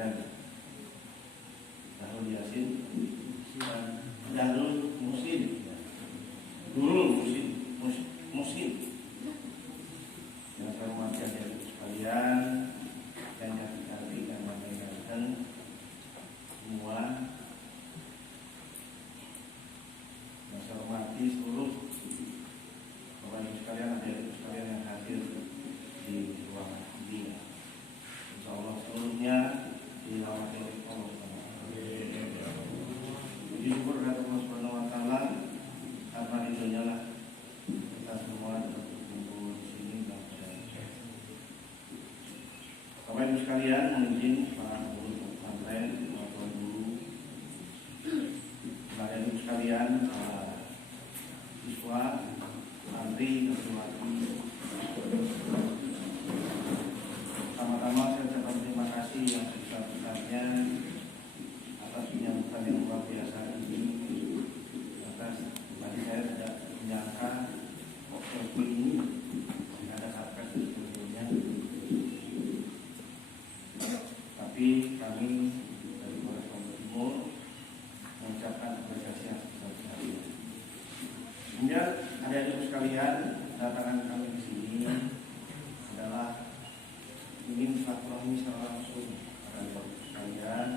pesantren Darul Yasin dan Darul Musin, Nurul Musin. Yang saya hormati adik-adik sekalian, yang cantik-cantik dan ganteng semua. Yang saya hormati seluruh Bapak Ibu sekalian, adik-adik sekalian yang hadir di ruangan ini. Insyaallah seluruhnya dirahmati oleh Allah. Puji syukur kepada Allah Subhanahu wa taala karena ridhonya lah kita semua berkumpul di sini dan Bapak Ibu sekalian, izin para guru pesantren, para guru, Bapak Ibu sekalian, para siswa, santri, santriwati. Pertama-tama saya ucapkan terima kasih yang sebesar-besarnya atas penyambutan yang luar biasa ini. Atas tadi saya tidak menyangka seperti ini ada satgas dan sebagainya. Tapi kami dari Polres Lombok Timur mengucapkan apresiasi yang sebesar-besarnya. Kemudian adik-adik sekalian, datangan kami di sini adalah ingin silaturahmi secara langsung kepada sekalian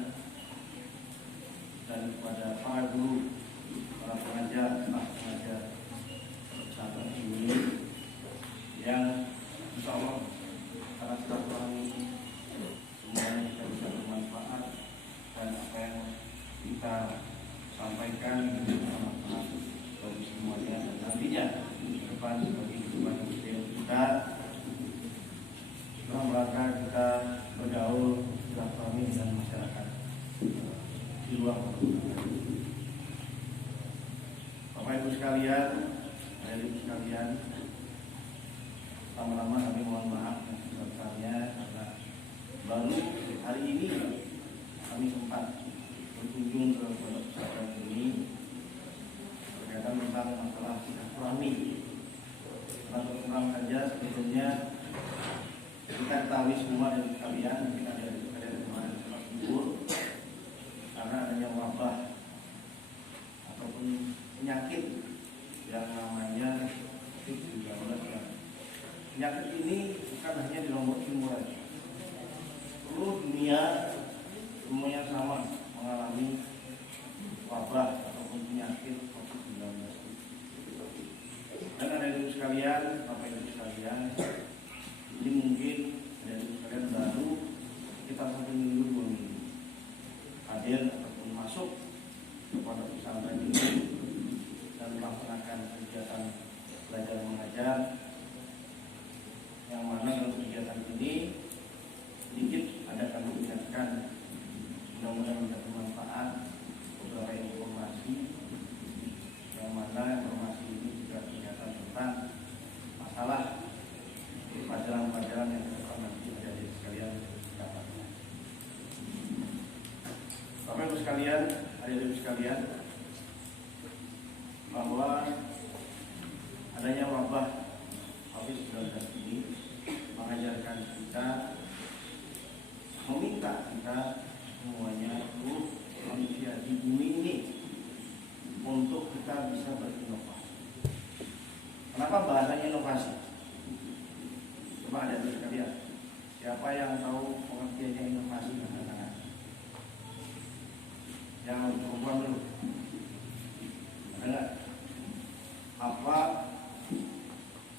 dan kepada para guru, para pengajar, staf pengajar pesantren ini yang insyaallah karena silaturahmi semuanya kita bisa bermanfaat dan apa yang kita sampaikan bermanfaat bagi semuanya dan nantinya ke depan bagi kehidupan muslim kita dalam rangka kita bergaul silaturahmi dengan masyarakat di luar perguruan. Bapak Ibu sekalian, adik-adik sekalian, pertama-tama kami mohon maaf yang sebesar-besarnya karena baru hari ini kami sempat berkunjung ke pondok pesantren ini berkaitan tentang masalah silaturahmi. Lalu terang saja sebetulnya kita ketahui semua dari kalian, mungkin ada di sekalian kemarin sempat libur karena adanya wabah ataupun penyakit yang namanya COVID-19. Penyakit ini bukan hanya di Lombok Timur, seluruh dunia semuanya sama mengalami wabah ataupun penyakit COVID-19. Dan adik-adik sekalian, Bapak Ibu sekalian, ini mungkin adik-adik sekalian baru kita 1 minggu 2 minggu hadir ataupun masuk kepada pesantren ini dan melaksanakan kegiatan belajar mengajar, yang mana dalam kegiatan ini sedikit ada kami ingatkan, mudah-mudahan bisa bermanfaat beberapa informasi, yang mana informasi ini juga ternyata tentang masalah pelajaran-pelajaran yang akan nanti menjadi sekalian dapatkan. Bapak Ibu sekalian, adik-adik sekalian, bahwa adanya wabah COVID-19 ini mengajarkan kita, meminta kita semuanya, seluruh manusia di bumi ini untuk kita bisa berinovasi. Kenapa bahasanya inovasi? Coba ada sekalian, siapa yang tahu pengertiannya inovasi dengan tangan? Yang perempuan dulu. Ada nggak? Apa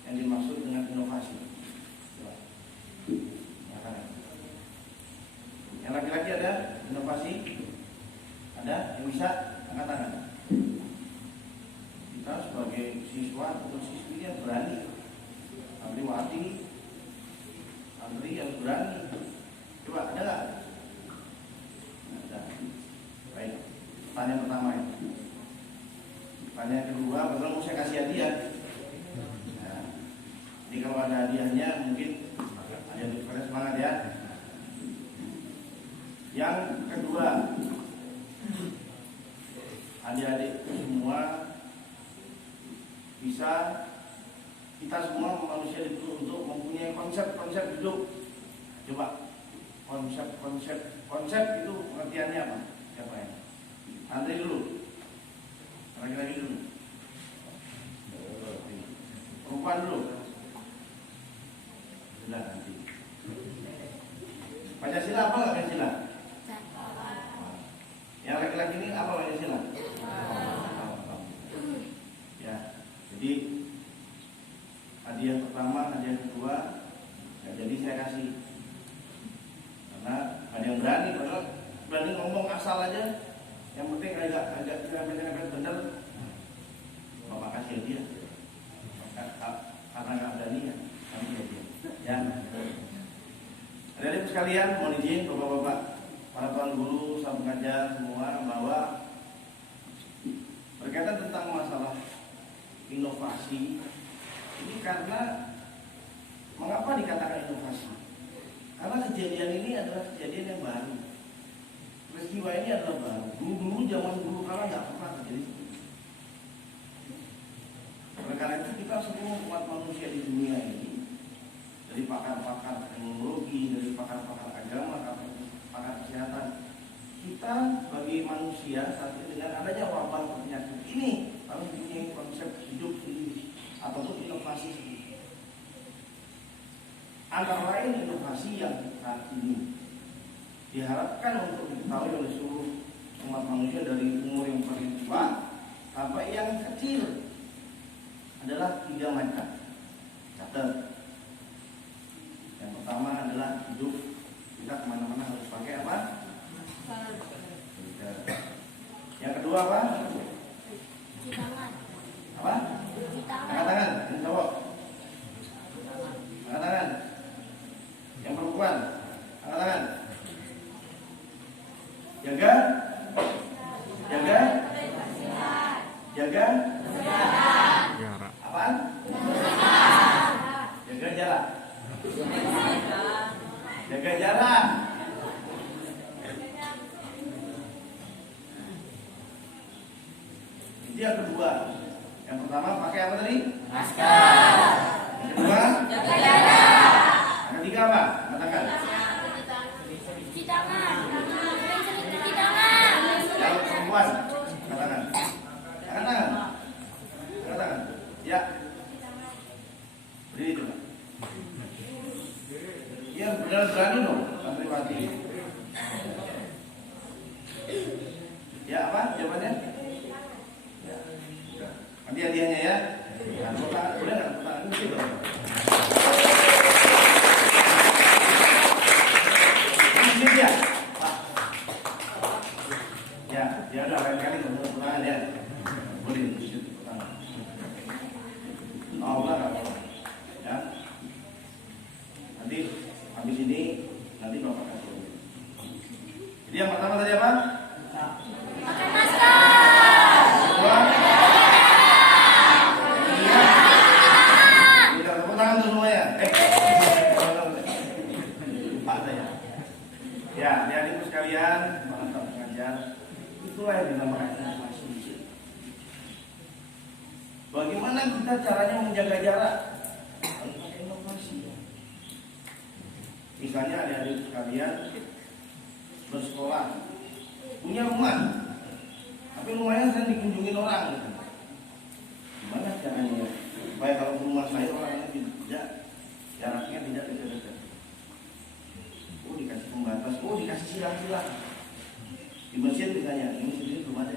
yang dimaksud dengan inovasi? Coba. Yang laki-laki ada inovasi? Ada? Yang bisa? Angkat tangan. Kita sebagai siswa atau siswi yang berani, santriwati, santri yang berani. Coba ada nggak? Ada. Baik. Pertanyaan pertama ya. Pertanyaan kedua, betul mau saya kasih hadiah. Nah, jadi kalau ada hadiahnya mungkin ada di semangat ya. Yang kedua, adik-adik semua bisa, kita semua manusia itu untuk mempunyai konsep-konsep hidup. Coba konsep-konsep Konsep itu pengertiannya apa? Siapa ya? Antri dulu. Lagi-lagi dulu. Perempuan dulu. Sudah nanti. Pancasila apa nggak Pancasila? Yang laki-laki ini apa Pancasila? Ya, jadi hadiah pertama, hadiah kedua, ya, jadi saya kasih. Karena ada yang berani, padahal berani ngomong asal aja. Yang penting agak nyerempet bener. Bapak kasih dia. Karena nggak berani ya, kami dia. Ya. Adik-adik sekalian, mohon izin bapak-bapak, para tuan guru, sahabat pengajar semua, bahwa berkaitan tentang masalah inovasi ini, karena mengapa dikatakan inovasi? Karena kejadian ini adalah kejadian yang baru. Peristiwa ini adalah baru. Dulu zaman dulu kala nggak pernah terjadi. Oleh karena itu kita semua umat manusia di dunia ini, dari pakar-pakar teknologi, dari pakar-pakar agama, pakar kesehatan, kita sebagai manusia saat ini dengan adanya wabah penyakit ini harus punya konsep hidup sendiri ataupun inovasi sendiri. Antara lain inovasi yang saat ini diharapkan untuk diketahui oleh seluruh umat manusia dari umur yang paling tua sampai yang kecil adalah 3 macam. Catat. Yang pertama adalah hidup kita kemana-mana harus pakai apa? Yang kedua apa? Cuci tangan. Apa? Cuci tangan. Angkat tangan, yang cowok. Angkat tangan. Yang perempuan, angkat tangan. Jaga. Jaga. Jaga. Apaan? Jaga jarak. Jaga jarak. Itu yang kedua. Yang pertama pakai apa tadi? Masker. Yang kedua? Jaga jarak. Yang ketiga apa? Katakan. Cuci tangan. Cuci tangan. Yang perempuan, katakan. Angkat tangan. Angkat tangan. Ya. Berdiri coba. Ya, berani dong, santriwati. Ya, apa jawabannya? Ya. Nanti hadiahnya ya. Nah, tepuk tangan, boleh nggak? Tepuk tangan, mesti dong. Ini dia, Pak. Ya, dia udah lain kali tepuk tangan ya. Boleh, tepuk tangan. Oh, enggak apa-apa. Ya. Nanti habis ini nanti Bapak kasih. Jadi yang pertama tadi apa? Pakai masker. Kedua. Kita tepuk tangan tuh semua ya. Lupa saya. Ya, adik-adikku sekalian, para sahabat pengajar, itulah yang dinamakan inovasi. Bagaimana kita caranya menjaga jarak? Harus pakai inovasi. Misalnya adik-adik sekalian bersekolah, punya rumah, tapi rumahnya sering dikunjungi orang. Gimana caranya? Supaya kalau rumah saya orangnya tidak, jaraknya tidak dekat-dekat. Oh, dikasih pembatas, oh dikasih silang-silang. Di masjid misalnya, ini sendiri belum ada.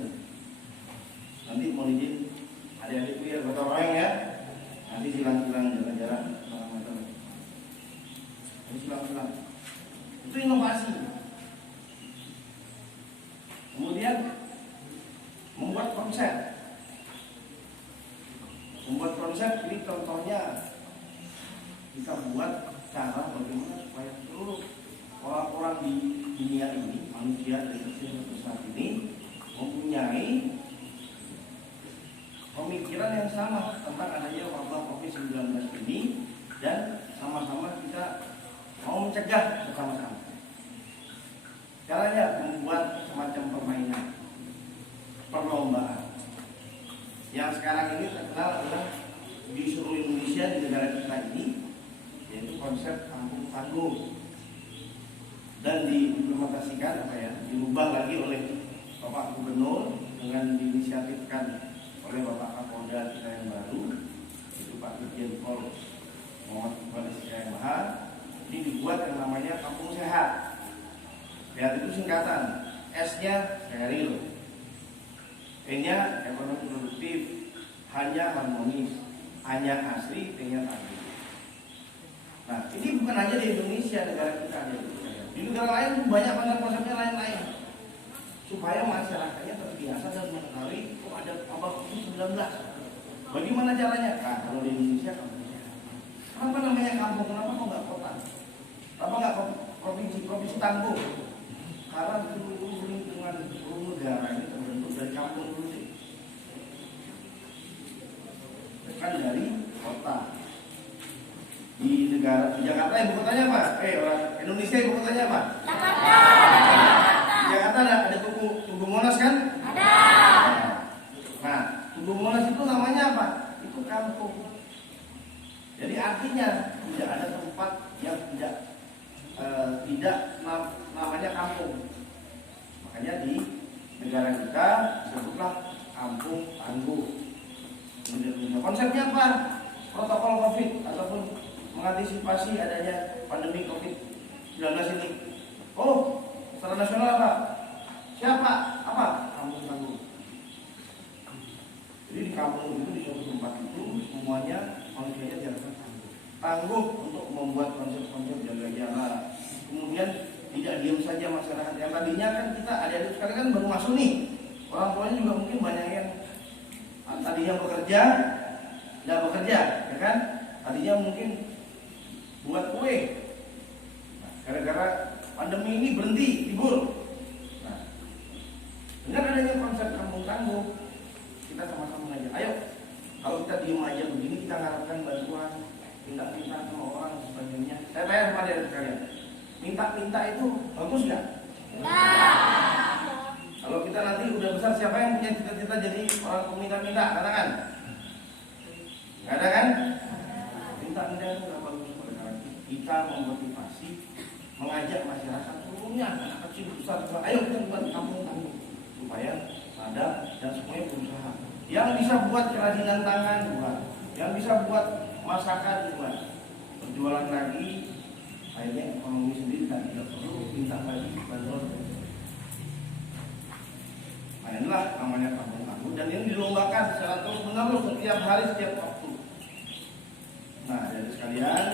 Nanti mau izin adik-adikku ya, gotong royong ya. Nanti silang-silang jalan-jalan meter. Ini silang-silang. Itu inovasi. Kemudian membuat konsep. Membuat konsep ini contohnya kita buat cara bagaimana supaya seluruh orang-orang di dunia ini, manusia dari kecil sampai besar ini mempunyai pemikiran yang sama tentang adanya wabah COVID-19 ini, dan sama-sama kita mau mencegah bersama-sama. Caranya membuat semacam permainan, perlombaan. Yang sekarang ini terkenal adalah di seluruh Indonesia, di negara kita ini, yaitu konsep kampung tangguh, dan diimplementasikan diimplementasikan dirubah lagi oleh Bapak Gubernur dengan diinisiatifkan oleh Bapak Kapolda kita yang baru, yaitu Pak Dirjen Pol Muhammad Iqbal SIAMH. Ini dibuat yang namanya Kampung Sehat. Sehat itu singkatan, S-nya steril, E-nya ekonomi produktif, H-nya harmonis, A-nya asli, T-nya tangguh. Nah, ini bukan hanya di Indonesia, negara kita aja. Di negara lain banyak banget konsepnya lain-lain, supaya masyarakatnya terbiasa dan mengenali ada abad 19. Bagaimana caranya? Nah, kalau di Indonesia kampung sehat. Kenapa namanya kampung? Kenapa kok nggak kota? Kenapa nggak provinsi tangguh? Karena seluruh lingkungan seluruh negara ini terbentuk dari kampung dulu sih, bukan dari kota. Di Jakarta ibu kotanya apa? Orang Indonesia ibu kotanya apa? Jakarta. Di Jakarta ada Tugu Monas kan? Ada. Nah, Tugu Monas itu namanya apa? Itu kampung. Jadi artinya tidak ada tempat yang tidak namanya kampung. Makanya di negara kita disebutlah kampung tangguh. Konsepnya apa? Protokol COVID ataupun mengantisipasi adanya pandemi COVID-19 ini. Oh, secara nasional apa? Siapa? Apa? Kampung tangguh. Jadi di kampung itu, di suatu tempat itu semuanya manusianya diharapkan tangguh. Tangguh untuk membuat konsep-konsep jaga jarak. Kemudian tidak diam saja masyarakat. Yang tadinya kan kita adik-adik sekali kan baru masuk nih. Orang tuanya juga mungkin banyak yang tadinya bekerja, tidak bekerja, ya kan? Tadinya mungkin buat kue. Nah, gara-gara pandemi ini berhenti libur. Nah, dengan adanya konsep kampung tangguh, kita sama-sama ngajak. Ayo, kalau kita diem aja begini, kita harapkan bantuan, minta-minta sama orang dan sebagainya. Saya tanya sama adik sekalian, minta-minta itu bagus nggak? Kalau kita nanti udah besar, siapa yang punya cita-cita jadi orang peminta-minta? Katakan. Nggak ada kan? Minta-minta itu nggak bagus. Karena kita memotivasi, mengajak masyarakat seluruhnya, anak kecil besar, ayo kita buat kampung tangguh supaya sadar dan semuanya berusaha. Yang bisa buat kerajinan tangan buat, yang bisa buat masakan buat, berjualan lagi, akhirnya ekonomi sendiri dan tidak perlu minta lagi bantuan. Nah, inilah namanya kampung tangguh dan ini dilombakan secara terus menerus setiap hari setiap waktu. Nah, dari sekalian,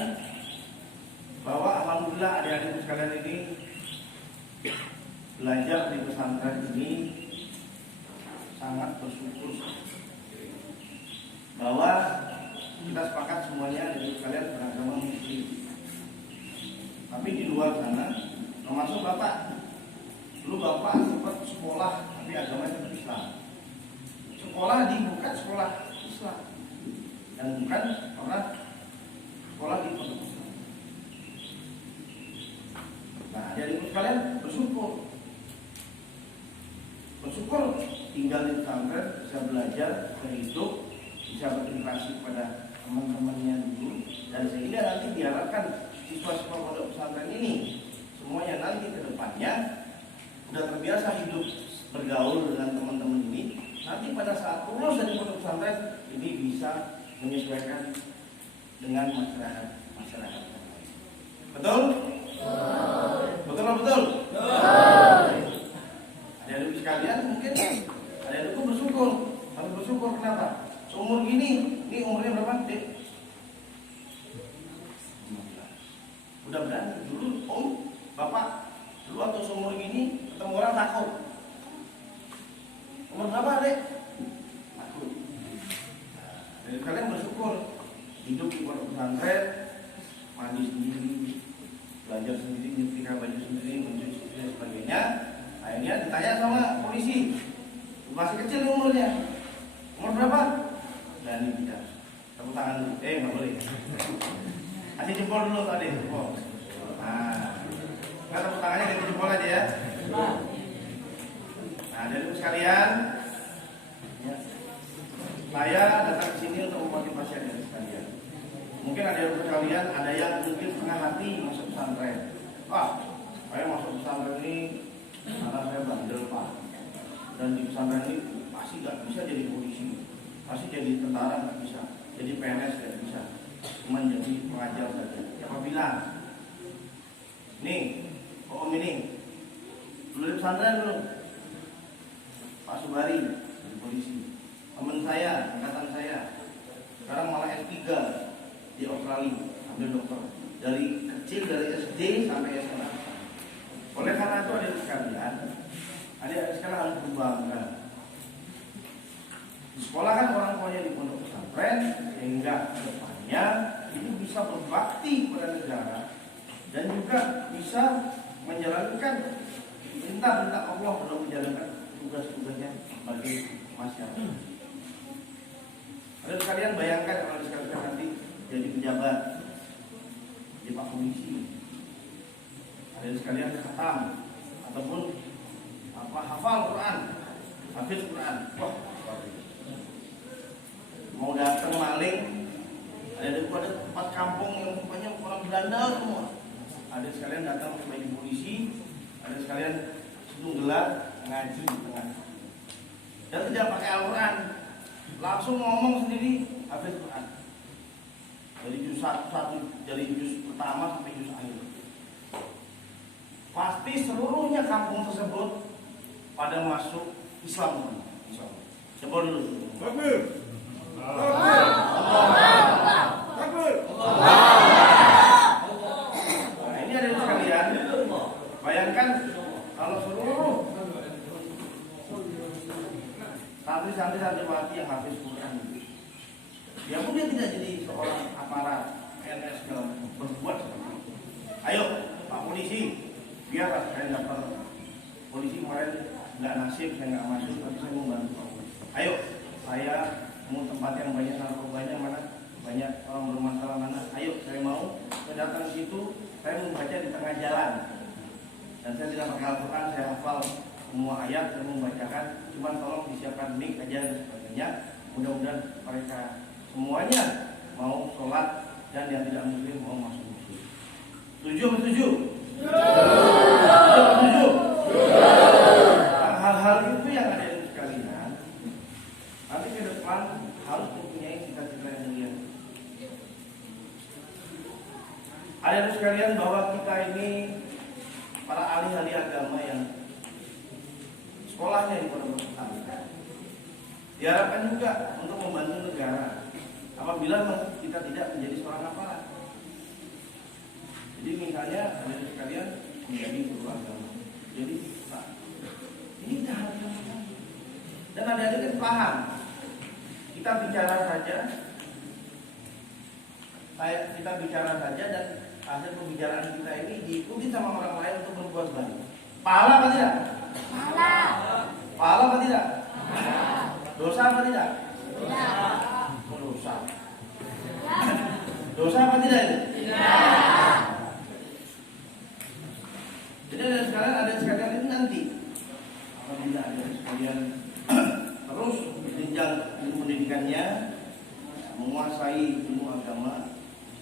bahwa alhamdulillah adik-adik sekalian ini belajar di pesantren ini sangat bersyukur bahwa kita sepakat semuanya adik-adik sekalian beragama Muslim. Tapi di luar sana, termasuk Bapak, dulu Bapak sempat sekolah tapi agamanya Islam. Sekolah dibuka sekolah Islam dan bukan orang sekolah di pondok Islam. Nah, jadi kalian bersyukur tinggal di pesantren, bisa belajar, bisa hidup, bisa berinteraksi pada teman-temannya dulu, dan sehingga nanti diharapkan siswa-siswa pondok pesantren ini semuanya nanti ke depannya sudah terbiasa hidup bergaul dengan teman-teman ini. Nanti pada saat lulus dari pondok pesantren ini bisa menyesuaikan dengan masyarakat. Betul? Betul. Adik-adik sekalian mungkin adik-adik itu bersyukur. Harus bersyukur kenapa? Seumur gini, ini umurnya berapa? Dek? 15. Udah berani. Dulu Bapak dulu waktu seumur gini ketemu orang takut. Umur berapa, Dek? Takut. Jadi kalian bersyukur hidup di pondok pesantren, mandi sendiri, belajar sendiri, nyetrika baju sendiri, mencuci sendiri dan sebagainya. Akhirnya ditanya sama polisi, masih kecil umurnya, umur berapa? Berani bicara. Tepuk tangan dulu. Nggak boleh. Kasih jempol dulu tadi. Jempol. Nah, tepuk tangannya kasih jempol aja ya. Nah, dari sekalian, ya, saya datang ke sini untuk memotivasi adik sekalian. Mungkin ada yang sekalian, ada yang mungkin setengah hati masuk pesantren. Saya masuk pesantren ini karena saya bandel Pak. Dan di pesantren ini pasti nggak bisa jadi polisi, pasti jadi tentara nggak bisa, jadi PNS nggak bisa, cuma jadi pengajar saja. Siapa bilang? Nih, Om ini dulu di pesantren belum? Pak Subari jadi polisi. Teman saya, angkatan saya, sekarang malah S3 di Australia, ambil dokter. Dari kecil, dari SD sampai SMA. Oleh karena itu adik sekalian, adik sekalian harus berbangga. Di sekolah kan orang tuanya di pondok pesantren, sehingga depannya ini bisa berbakti pada negara dan juga bisa menjalankan perintah-perintah Allah dalam menjalankan tugas-tugasnya bagi masyarakat. Adik sekalian bayangkan kalau adik sekalian nanti jadi pejabat, jadi Pak Komisi, ada sekalian khatam ataupun hafal Quran, hafiz Quran. Wah, mau datang maling, ada tempat kampung yang rupanya orang Belanda semua. Ada sekalian datang sebagai polisi, ada sekalian sedang gelap ngaji di tengah. Dan tidak pakai Al-Quran, langsung ngomong sendiri hafiz Quran. Dari juz 1, dari juz pertama sampai juz akhir. Pasti seluruhnya kampung tersebut pada masuk Islam. Coba dulu. Takbir. Takbir. Nah, ini ada sekalian. Bayangkan kalau seluruh santri-santri santriwati yang habis Quran, ya pun dia tidak jadi seorang aparat PNS segala macam, berbuat seperti itu. Ayo Pak Polisi, biarlah saya daftar polisi kemarin nggak nasib, saya nggak masuk, tapi saya mau bantu Pak Polisi. Ayo, saya mau tempat yang banyak narkobanya mana, banyak orang bermasalah mana. Ayo, saya mau. Saya datang ke situ, saya membaca di tengah jalan, dan saya tidak pakai Al-Quran, saya hafal semua ayat, saya membacakan. Cuman tolong disiapkan mic aja dan sebagainya. Mudah-mudahan mereka semuanya mau sholat dan yang tidak muslim mau masuk muslim. Setuju? Setuju? Setuju? Hal-hal itu yang ada di sekalian, nanti ke depan harus mempunyai cita-cita yang mulia. Ada sekalian bahwa kita ini para ahli-ahli agama yang sekolahnya di pondok pesantren diharapkan juga untuk membantu negara apabila kita tidak menjadi seorang aparat. Jadi misalnya ada sekalian menjadi guru agama, jadi ini tidak harus. Dan ada yang paham. Kita bicara saja, kita bicara saja dan hasil pembicaraan kita ini diikuti sama orang lain untuk berbuat baik. Pahala apa tidak? Pahala. Pahala apa tidak? Pahala. Dosa apa tidak? Tidak. Dosa. Dosa apa tidak itu? Tidak. Jadi ada sekalian ini nanti apabila ada sekalian terus jenjang ilmu pendidikannya, menguasai ilmu agama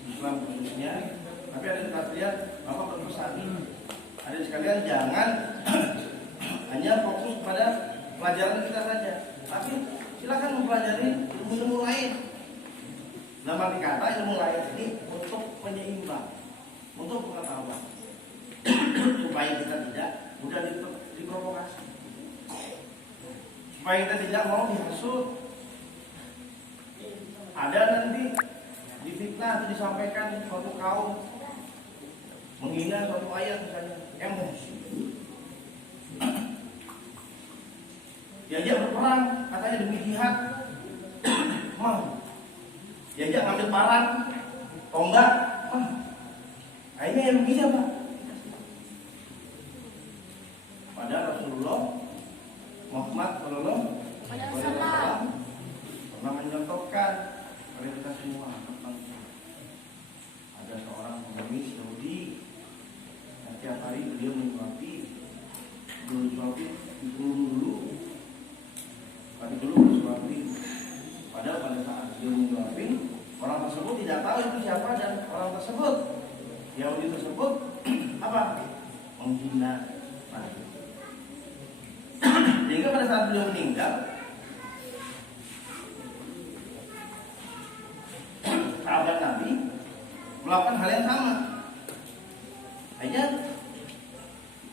Islam khususnya. Tapi ada sekalian Bapak berpesan, ada sekalian jangan hanya fokus pada pelajaran kita saja, tapi silakan mempelajari ilmu-ilmu lain. Dalam arti kata ilmu lain ini untuk penyeimbang, untuk pengetahuan, supaya kita tidak mudah diprovokasi, supaya kita tidak mau dihasut. Ada nanti difitnah atau disampaikan suatu kaum menghina suatu ayat misalnya, emosi. Diajak berperang, katanya demi jihad, mau. Diajak ngambil parang, tonggak, akhirnya yang rugi siapa? Padahal Rasulullah Muhammad Sallallahu Alaihi Wasallam pernah menyontohkan kepada kita semua tentang ada seorang pengemis Yahudi yang tiap hari beliau menyuapi dulu tapi dulu disuapi. Padahal pada saat beliau menyuapi, orang tersebut tidak tahu itu siapa, dan orang tersebut Yahudi tersebut apa? menghina Nabi. Sehingga pada saat beliau meninggal, sahabat Nabi melakukan hal yang sama. Hanya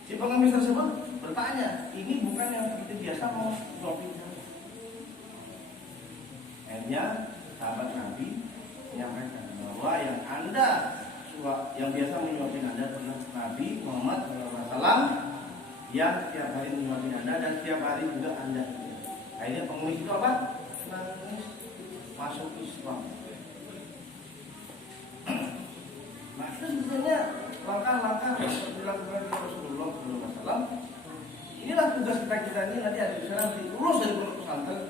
si pengemis tersebut bertanya, ini bukan yang kita biasa mau shopping. Akhirnya sahabat Nabi menyampaikan bahwa yang biasa menyuapin Anda pernah Nabi Muhammad SAW yang setiap hari menyuapin Anda dan setiap hari juga Anda. Akhirnya pengemis itu apa? Nangis masuk Islam. Nah itu sebenarnya langkah-langkah yang dilakukan oleh Rasulullah SAW. Inilah tugas kita ini nanti ada di sana lulus dari pesantren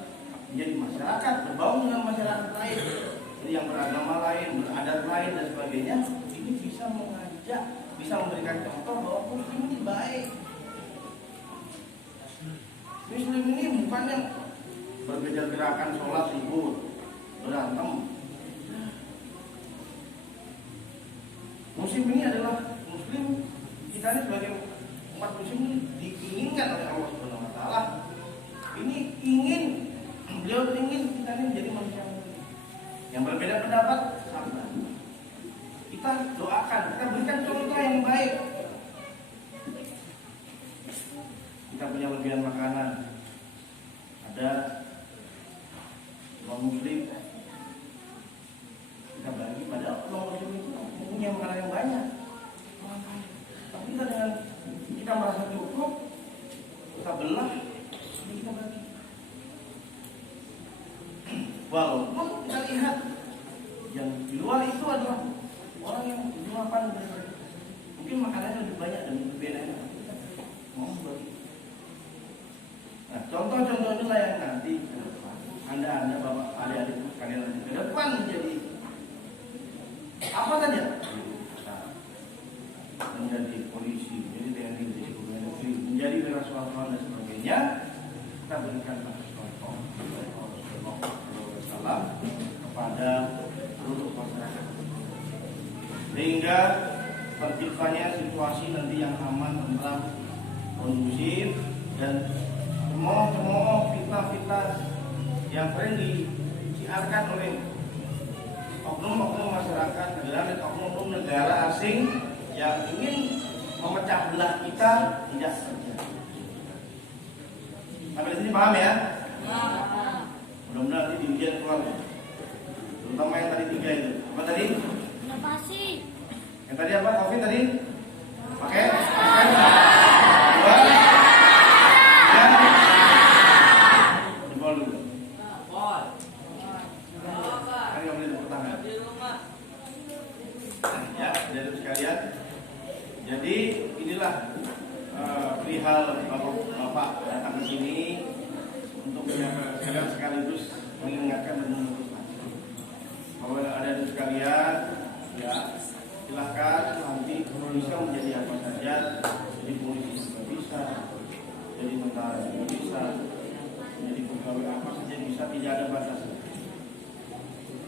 menjadi masyarakat, berbaur dengan masyarakat lain, yang beragama lain, beradat lain dan sebagainya. Ini bisa mengajak, bisa memberikan contoh bahwa Muslim ini baik. Muslim ini bukan yang bergerak-gerakan sholat ribut, berantem. Muslim ini adalah Muslim, kita ini sebagai umat Muslim ini diinginkan oleh Allah Subhanahu Wa Taala. Ini beliau ingin kita ini menjadi manusia yang berbeda pendapat sama. Kita doakan, kita berikan contoh yang baik. Kita punya lebihan makanan, ada non Muslim, kita bagi pada non Muslim itu punya makanan yang banyak. Tapi kita dengan kita merasa cukup, kita belah, kita bagi. Walaupun kita lihat yang di luar itu adalah orang yang mapan, mungkin makanannya lebih banyak dan lebih enak. Mau bagi. Nah, contoh-contoh inilah yang nanti Anda bapak adik-adik kalian nanti ke depan menjadi apa saja, menjadi polisi, menjadi TNI, menjadi pegawai negeri, menjadi wira swasta dan sebagainya. Kita berikan contoh kepada seluruh masyarakat sehingga terciptanya situasi nanti yang aman, tentram, kondusif dan semua fitnah-fitnah yang sering disiarkan oleh oknum-oknum masyarakat negara dan oknum negara asing yang ingin memecah belah kita tidak terjadi. Sampai di sini paham ya? Mudah-mudahan nanti di ujian keluar, terutama yang tadi 3 itu. Apa tadi? Inovasi. Yang tadi apa? Covid tadi? Pakai? Jempol dulu. Kan nggak boleh tepuk tangan. Ya, jadi sekalian. Jadi inilah perihal bapak datang ke sini untuk sekaligus mengingatkan dan memutuskan. Kalau ada di sekalian, ya silahkan nanti bisa menjadi apa saja, jadi polisi juga bisa, jadi tentara juga bisa, jadi pegawai apa saja bisa, tidak ada batas.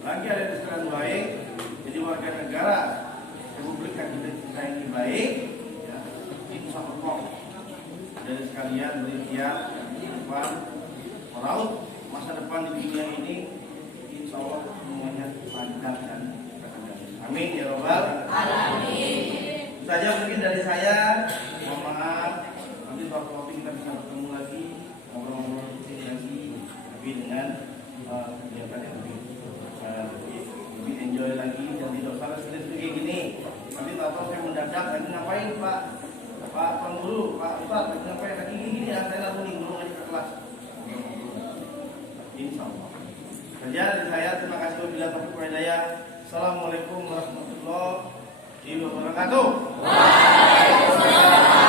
Lagi ada di sekalian baik, jadi warga negara Republik kita ini baik, ya, insya Allah dari sekalian berikhtiar depan meraut masa depan di dunia ini, insya Allah semuanya lancar dan terkendali. Amin ya robbal alamin. Itu saja mungkin dari saya. Mohon maaf, nanti suatu waktu kita bisa bertemu lagi, ngobrol-ngobrol lagi, tapi dengan kegiatan yang lebih enjoy lagi dan tidak salah seperti kayak gini. Nanti tahu saya mendadak lagi ngapain Pak Guru, Pak Ustadz lagi ngapain lagi gini ya, saya langsung belum lagi ke kelas. Insya Allah. Saja dari saya, terima kasih wabillahi taufiq wal hidayah. Assalamualaikum warahmatullahi wabarakatuh. Waalaikumsalam.